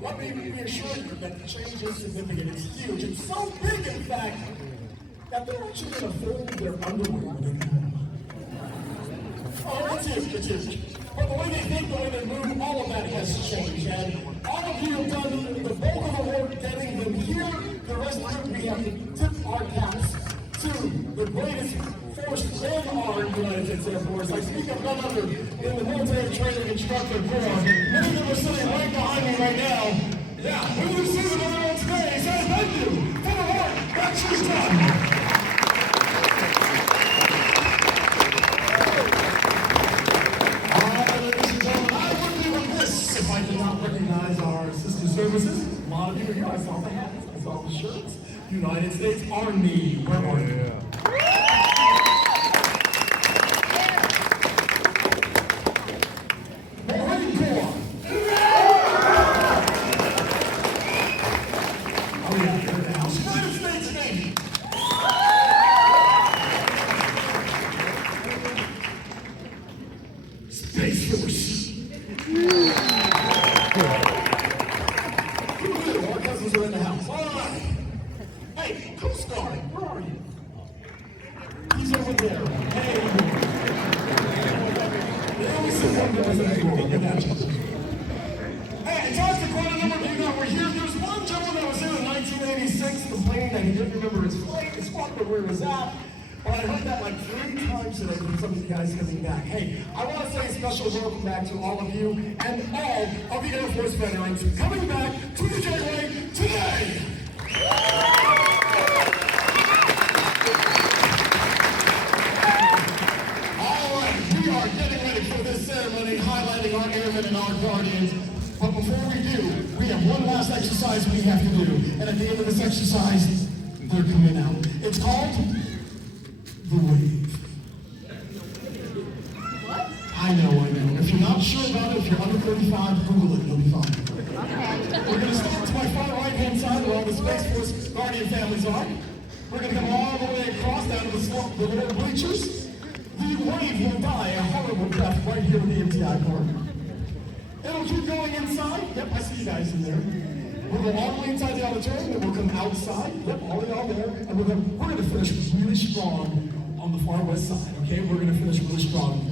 let me reassure you that the change is significant. It's huge. It's so big, in fact, that they're actually going to fold their underwear when they come home. Oh, it's huge. But the way they think, the way they move, all of that has changed. And all of you have done the bulk of the work getting them here. The rest of it, we have to tip our caps to the greatest force in our United States Air Force. I speak of none other in the military training instructor corps. Many of them are sitting right behind me right now. Yeah, we will see them everyone today. He says, thank you for the work that you've done. If I did not recognize our sister services, a lot of you are here. I saw the hats, I saw the shirts. United States Army. Where are you? Marine Corps. Oh yeah, you're in the house. United States Navy. Space Force. Our cousins are in the house. All right. Hey, Coast Guard, where are you? He's over there. Hey. They only sit one guy Hey, it's us to quite a number of you that were here. There's one gentleman that was here in 1986 complaining that he didn't remember his flight, his spot where he was at. But I heard that like 3 times today from some of you guys coming back. Hey, I want to say a special welcome back to all of you and all of the Air Force veterans coming back to the J-Way today. All right, we are getting ready for this ceremony, highlighting our airmen and our guardians. But before we do, we have one last exercise we have to do. And at the end of this exercise, they're coming out. It's called the wave. What? I know. If you're not sure about it, if you're under 35, Google it, you'll be fine. Okay. We're going to start to my far right-hand side where all the Space Force Guardian families are. We're going to come all the way across down to the lower bleachers. The wave will die a horrible death right here in the MTI Park. It'll keep going inside. Yep, I see you guys in there. We'll go all the way inside the auditorium, then we'll come outside. Yep, all the way out there. And we're going to finish really strong on the far west side, okay? We're going to finish really strong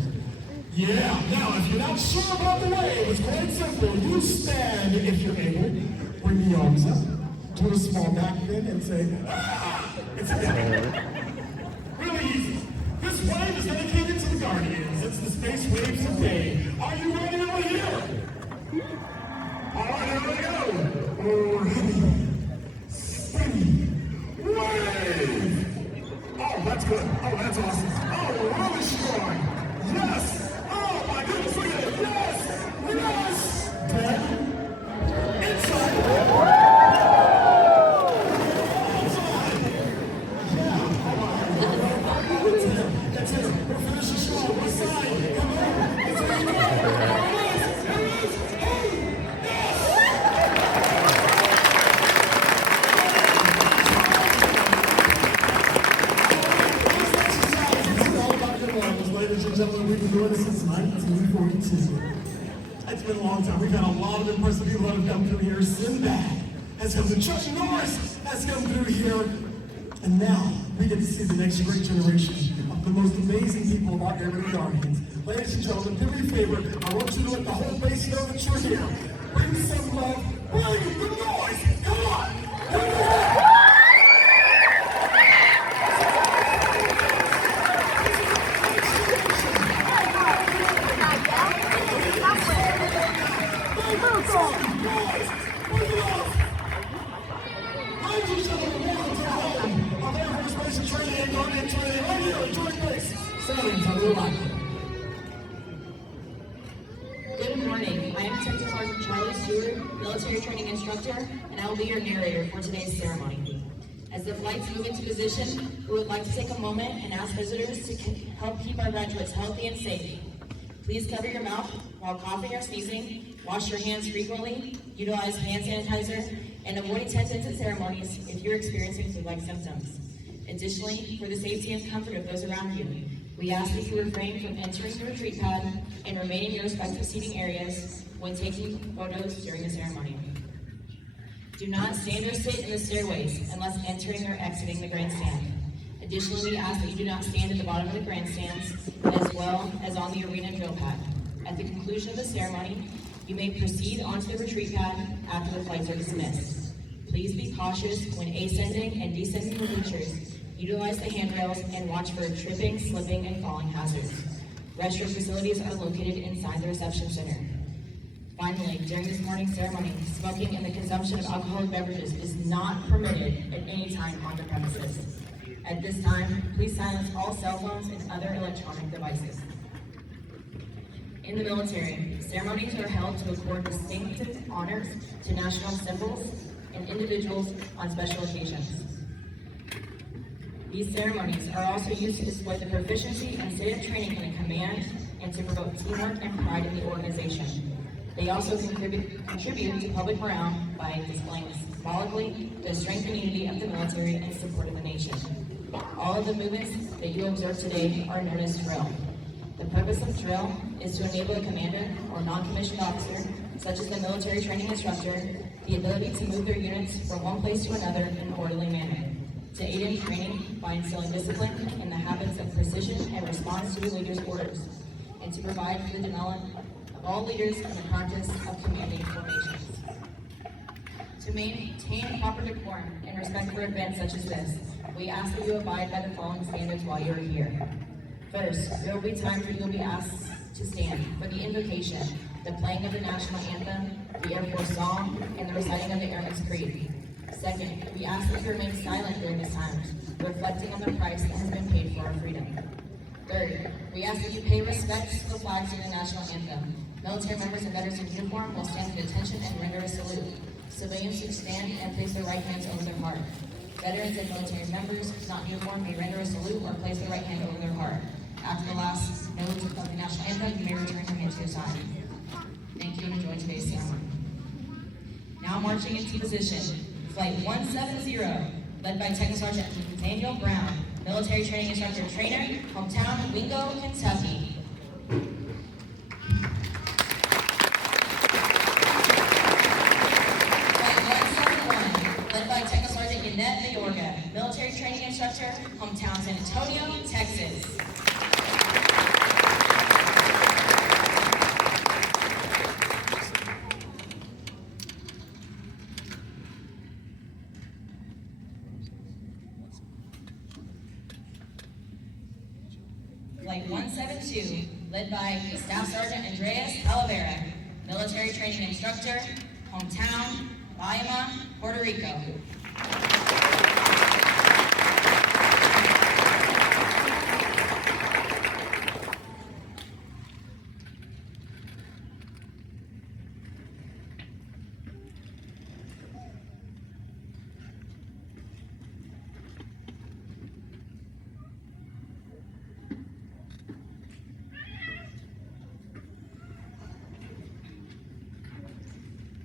here. Yeah, now if you're not sure about the wave, it's quite simple. You stand, if you're able, bring the arms up, do a small back bend, and say, ah! It's a really easy. This wave is dedicated to the Guardians. It's the Space Wave today. Are you ready over here? All right, here we go. Spin, wave. Oh, that's good. Oh, that's awesome. Oh, really strong. Yes. Oh, my goodness, look at it. Yes. Yes. Then, inside. Outside. Yeah. All right. That's it. We're finishing strong. West side. Come on. It's where you go. Ladies and gentlemen, we've been doing this since 1942. It's been a long time. We've had a lot of impressive people that have come through here. Sinbad has come through. Chuck Norris has come through here. And now we get to see the next great generation of the most amazing people of our Airmen and Guardians. Ladies and gentlemen, do me a favor. I want you to let the whole base know that you're here. Bring some love. Bring the noise. Come on. Bring the noise. Good morning. I am Detective Sergeant Charlie Stewart, military training instructor, and I will be your narrator for today's ceremony. As the flights move into position, we would like to take a moment and ask visitors to help keep our graduates healthy and safe. Please cover your mouth while coughing or sneezing, wash your hands frequently, utilize hand sanitizer, and avoid attendance at ceremonies if you're experiencing flu-like symptoms. Additionally, for the safety and comfort of those around you, we ask that you refrain from entering the retreat pad and remain in your respective seating areas when taking photos during the ceremony. Do not stand or sit in the stairways unless entering or exiting the grandstand. Additionally, we ask that you do not stand at the bottom of the grandstands, as well as on the arena drill pad. At the conclusion of the ceremony, you may proceed onto the retreat pad after the flights are dismissed. Please be cautious when ascending and descending the bleachers. Utilize the handrails and watch for tripping, slipping, and falling hazards. Restroom facilities are located inside the reception center. Finally, during this morning's ceremony, smoking and the consumption of alcoholic beverages is not permitted at any time on the premises. At this time, please silence all cell phones and other electronic devices. In the military, ceremonies are held to accord distinctive honors to national symbols and individuals on special occasions. These ceremonies are also used to display the proficiency and state of training in a command and to promote teamwork and pride in the organization. They also contribute to public morale by displaying symbolically the strength and unity of the military and support of the nation. All of the movements that you observe today are known as drill. The purpose of drill is to enable a commander or non-commissioned officer, such as the military training instructor, the ability to move their units from one place to another in an orderly manner, to aid in training by instilling discipline and the habits of precision and response to the leader's orders, and to provide for the development of all leaders in the practice of commanding formations. To maintain proper decorum and respect for events such as this, we ask that you abide by the following standards while you are here. First, there will be times that you will be asked to stand for the invocation, the playing of the national anthem, the Air Force song, and the reciting of the Airman's Creed. Second, we ask that you remain silent during this time, reflecting on the price that has been paid for our freedom. Third, we ask that you pay respect to the flags and the national anthem. Military members and veterans in uniform will stand at attention and render a salute. Civilians should stand and place their right hands over their heart. Veterans and military members not in uniform may render a salute or place their right hand over their heart. After the last note of the national anthem, you may return your hand to your side. Thank you and enjoy today's ceremony. Now marching into position, Flight 170, led by Technical Sergeant Daniel Brown, military training instructor trainer, hometown Wingo, Kentucky. Led by Technical Sergeant Yannette Mayorga, military training instructor, hometown San Antonio, Texas. Flight 172, led by Staff Sergeant Andreas Calavera, military training instructor, hometown Bayama, Puerto Rico.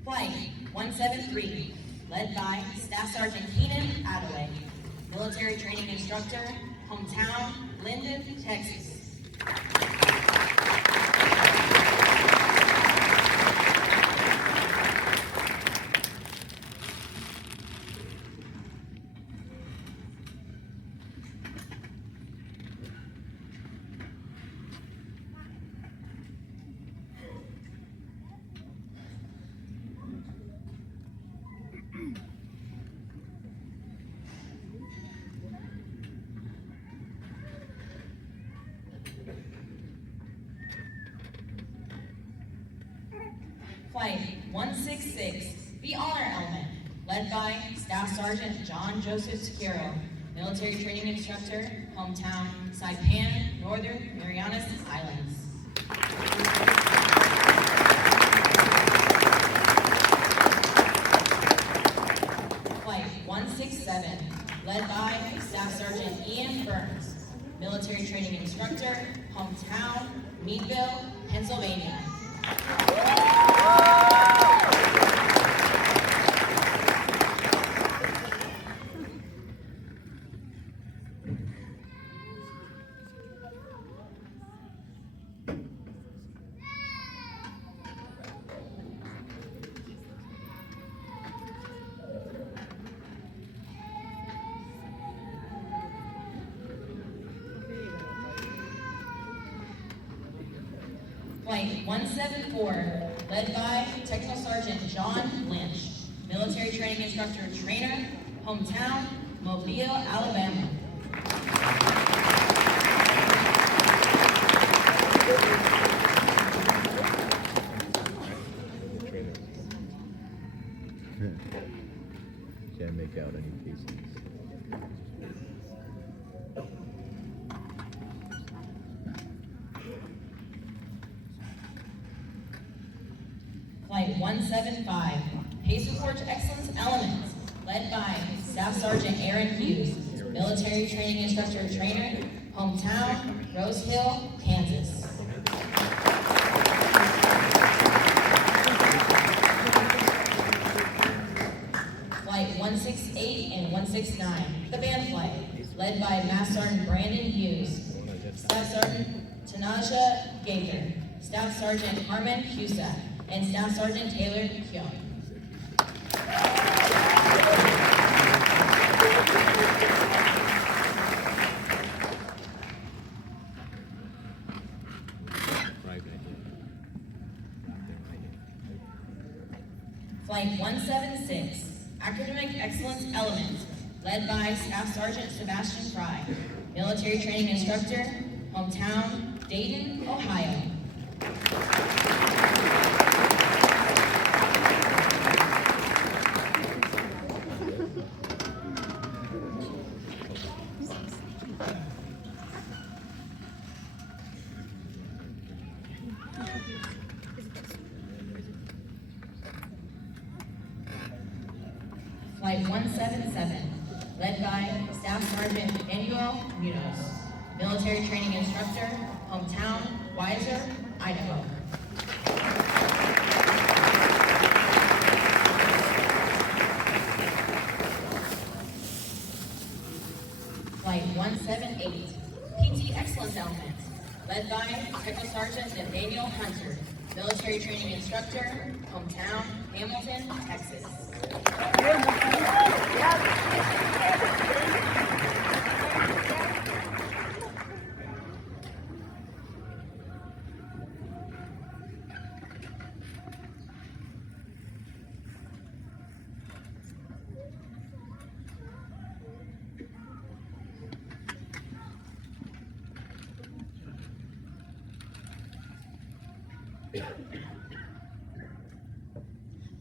Flight 173, led by Staff Sergeant Keenan Adelaide, military training instructor, hometown Linden, Texas. Flight 166, the Honor Element, led by Staff Sergeant John Joseph Takiro, military training instructor, hometown Saipan, Northern Marianas Islands. Flight 167, led by Staff Sergeant Ian Burns, military training instructor, hometown Meadville, Pennsylvania. Flight 174, led by Technical Sergeant John Lynch, military training instructor trainer, hometown, Mobile, Alabama. Can't make out any pieces. Flight 175, Pace Report to Excellence Elements, led by Staff Sergeant Aaron Hughes, military training instructor trainer, hometown, Rose Hill, Kansas. Flight 168 and 169, the band flight, led by Master Sergeant Brandon Hughes, Staff Sergeant Tanaja Gaither, Staff Sergeant Harmon Cusack, and Staff Sergeant Taylor Keown. Flight 176, Academic Excellence Elements, led by Staff Sergeant Sebastian Fry, military training instructor, hometown, Dayton, Ohio. Flight 177, led by Staff Sergeant Emmanuel Munoz, military training instructor, hometown, Weiser, Idaho. Flight 178, PT Excellence Elements, led by Technical Sergeant Nathaniel Hunter, military training instructor, hometown, Hamilton, Texas.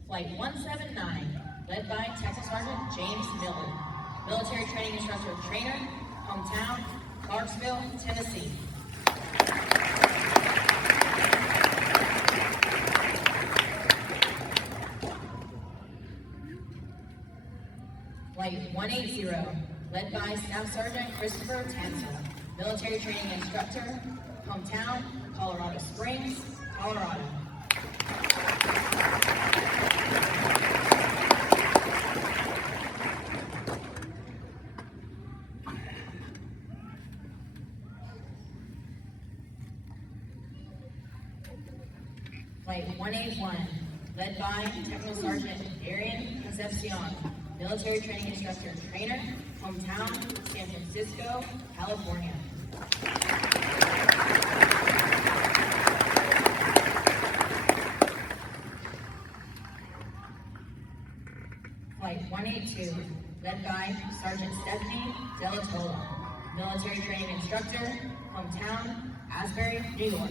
Flight 179, led by Texas Sergeant James Miller, military training instructor trainer, hometown, Clarksville, Tennessee. Flight 180, led by Staff Sergeant Christopher Tansel, military training instructor, hometown, Colorado Springs, Colorado. Flight 181, led by Technical Sergeant Arian Concepcion, military training instructor trainer, hometown, San Francisco, California. Flight 182, led by Sergeant Stephanie Delatola, military training instructor, hometown, Asbury, New York.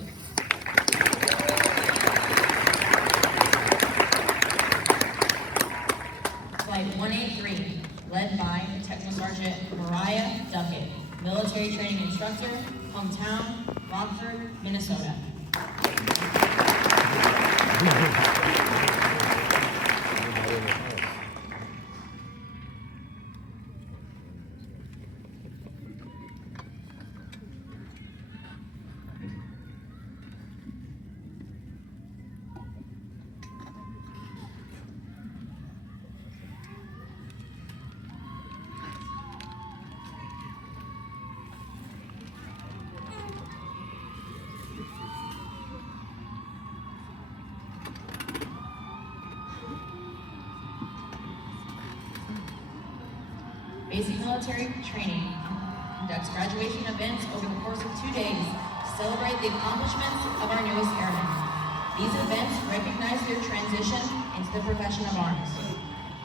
Flight 183, led by Technical Sergeant Mariah Duckett, military training instructor, hometown, Rockford, Minnesota. Basic military training conducts graduation events over the course of 2 days to celebrate the accomplishments of our newest airmen. These events recognize their transition into the profession of arms.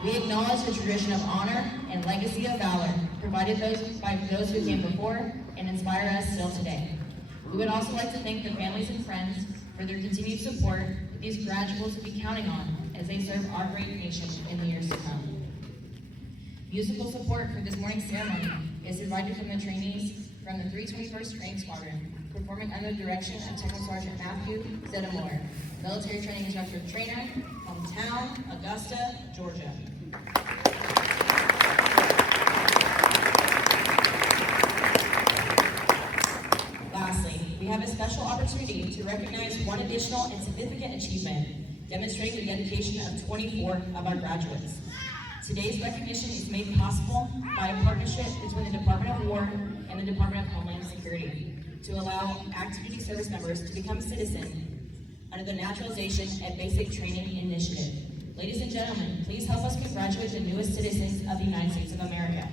We acknowledge the tradition of honor and legacy of valor provided by those who came before and inspire us still today. We would also like to thank the families and friends for their continued support that these graduates will be counting on as they serve our great nation in the years to come. Musical support for this morning's ceremony is provided from the trainees from the 321st Training Squadron, performing under the direction of Technical Sergeant Matthew Zeddemore, Military Training Instructor Trainer, hometown, Augusta, Georgia. Lastly, we have a special opportunity to recognize one additional and significant achievement, demonstrating the dedication of 24 of our graduates. Today's recognition is made possible by a partnership between the Department of War and the Department of Homeland Security to allow active duty service members to become citizens under the Naturalization and Basic Training Initiative. Ladies and gentlemen, please help us congratulate the newest citizens of the United States of America.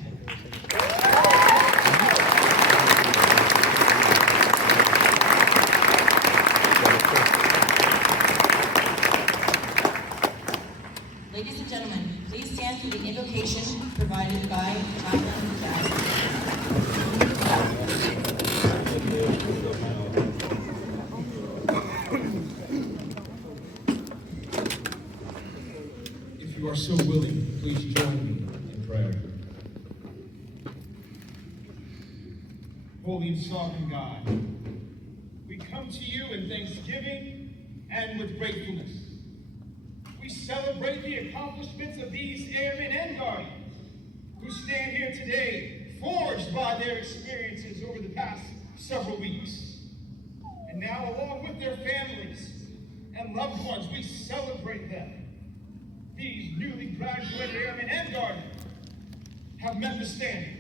Ladies and gentlemen, please stand for the invocation provided by Chaplain Jasmine. If you are so willing, please join me in prayer. Holy and sovereign God, we come to you in thanksgiving and with gratefulness. We celebrate the accomplishments of these airmen and guardians who stand here today, forged by their experiences over the past several weeks. And now, along with their families and loved ones, we celebrate them. These newly graduated airmen and guardians have met the standard.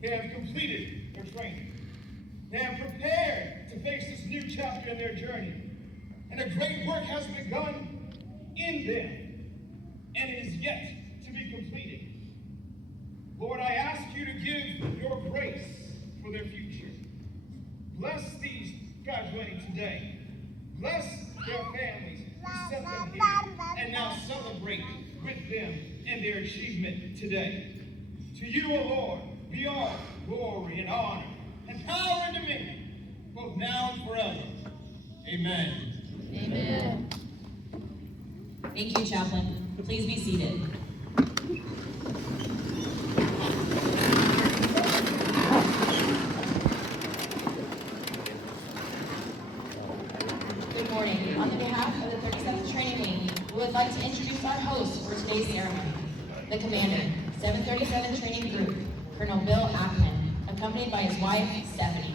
They have completed their training. They have prepared to face this new chapter in their journey. And a great work has begun in them, and it is yet to be completed. Lord, I ask you to give your grace for their future. Bless these graduating today. Bless their families who sent them here and now celebrate with them and their achievement today. To you, O Lord, be all glory and honor and power and dominion, both now and forever. Amen. Amen. Thank you, Chaplain. Please be seated. Good morning. On behalf of the 37th Training Wing, we would like to introduce our host for today's ceremony, the Commander, 737th Training Group, Colonel Bill Ackman, accompanied by his wife, Stephanie.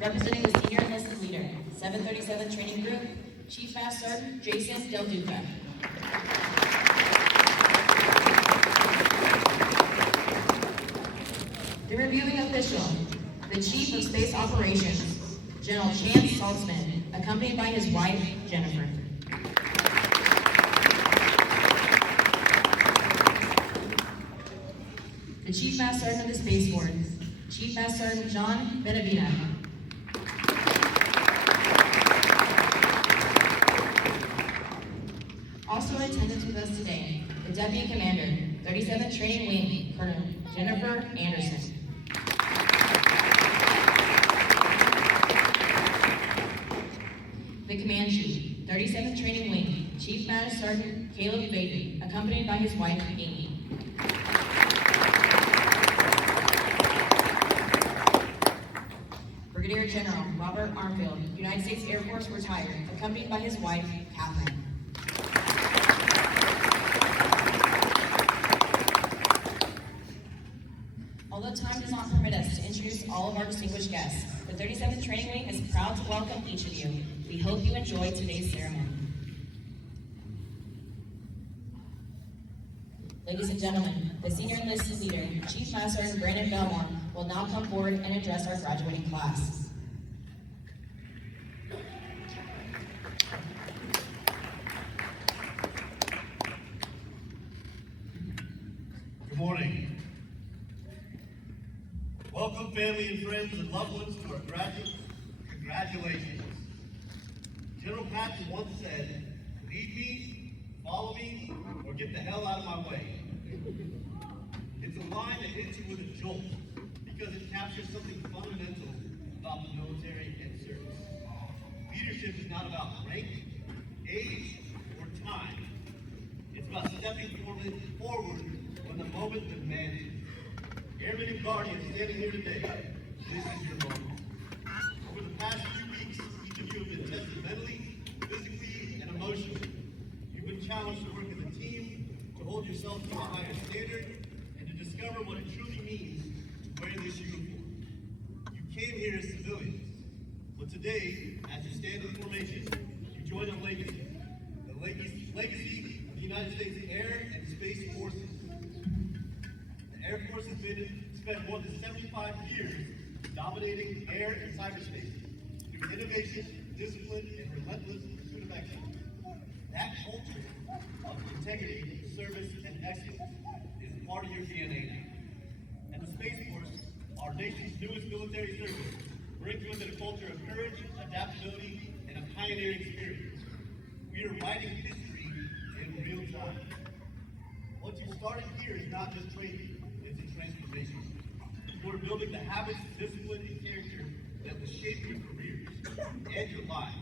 Representing the Senior Enlisted Leader, 737th Training Group, Chief Master Sergeant Jason Del Duca. The reviewing official, the Chief of Space Operations, General Chance Saltzman, accompanied by his wife, Jennifer. The Chief Master Sergeant of the Space Force, Chief Master Sergeant John Benavina. Also in attendance with us today, the Deputy Commander, 37th Training Wing, Colonel Jennifer Anderson. The Command Chief, 37th Training Wing, Chief Master Sergeant Caleb Bailey, accompanied by his wife, Amy. Brigadier General Robert Armfield, United States Air Force retired, accompanied by his wife, Catherine. Although time does not permit us to introduce all of our distinguished guests, the 37th Training Wing is proud to welcome each of you. We hope you enjoy today's ceremony. Ladies and gentlemen, the Senior Enlisted Leader, Chief Master Sergeant Brandon Belmore, will now come forward and address our graduating class. Good morning. Welcome, family and friends and loved ones, to our graduates. Congratulations. General Patton once said, "Lead me, follow me, or get the hell out of my way." It's a line that hits you with a jolt because it captures something fundamental about the military and service. Leadership is not about rank, age, or time. It's about stepping forward when the moment demands it. Airmen and Guardians standing here today, this is your moment. Over the past few weeks, each of you have been tested mentally, physically, and emotionally. You've been challenged to work as a team, to hold yourself to a higher standard, and to discover what it truly means to wear this uniform. You came here as civilians, but today, as you stand in formation, you join a legacy. The legacy of the United States Air and Space Forces. The Air Force has spent more than 75 years dominating air and cyberspace through innovation, discipline, and relentless pursuit of excellence. That culture of integrity, service, and excellence is part of your DNA now. And the Space Force, our nation's newest military service, brings with it a culture of courage, adaptability, and a pioneering spirit. We are writing history in real time. What you started here is not just training, it's a transformation. You are building the habits, discipline, and character that will shape your careers and your lives.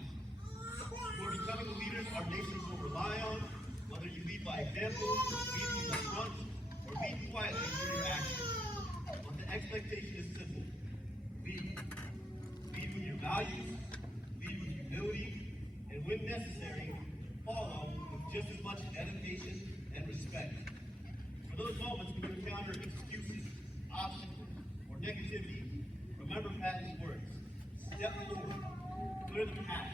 You are becoming the leaders our nation will rely on, whether you lead by example, lead from the front, or lead quietly through your actions. But the expectation is simple. Lead. Lead with your values, lead with humility, and when necessary, follow with just as much dedication and respect. For those moments when you encounter excuses, obstacles, or negativity, remember Patton's words. Step forward, clear the path,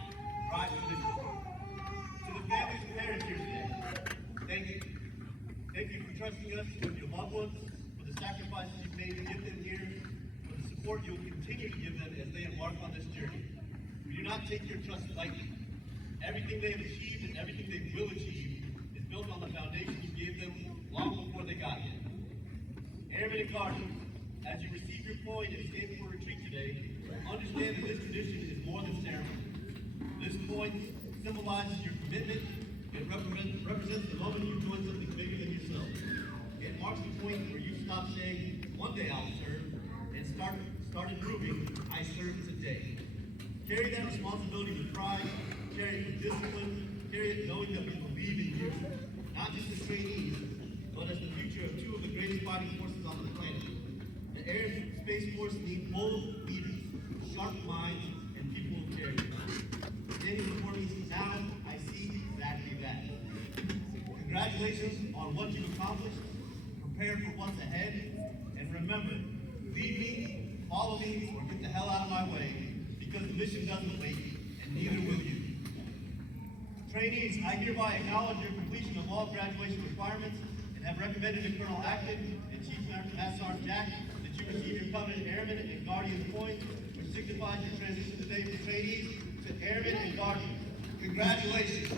drive the mission. To the families and parents here today, thank you. Thank you for trusting us with your loved ones, for the sacrifices you've made to get them here, for the support you'll continue to give them as they embark on this journey. We do not take your trust lightly. Everything they have achieved and everything they will achieve is built on the foundation you gave them long before they got here. Airmen and Guardians, as you receive your point and stand for retreat today, understand that this tradition is more than ceremony. This point symbolizes your commitment. It represents the moment you join something bigger than yourself. It marks the point where you stop saying, "One day I'll serve," and started proving, "I serve today." Carry that responsibility with pride, carry it with discipline, carry it knowing that we believe in you, not just as trainees, but as the future of two of the greatest fighting forces on the planet. The Air and Space Force need bold leaders, sharp minds, and people of character. Standing before me now, I see exactly that. Congratulations on what you've accomplished. Prepare for what's ahead. And remember, lead me, follow me, or get the hell out of my way, because the mission doesn't wait, and neither will you. Trainees, I hereby acknowledge your completion of all graduation requirements and have recommended to Colonel Acton and Chief Master Sergeant Jack that you receive your covenant airman and guardian points, which signifies your transition today from trainees to airmen and guardians. Congratulations.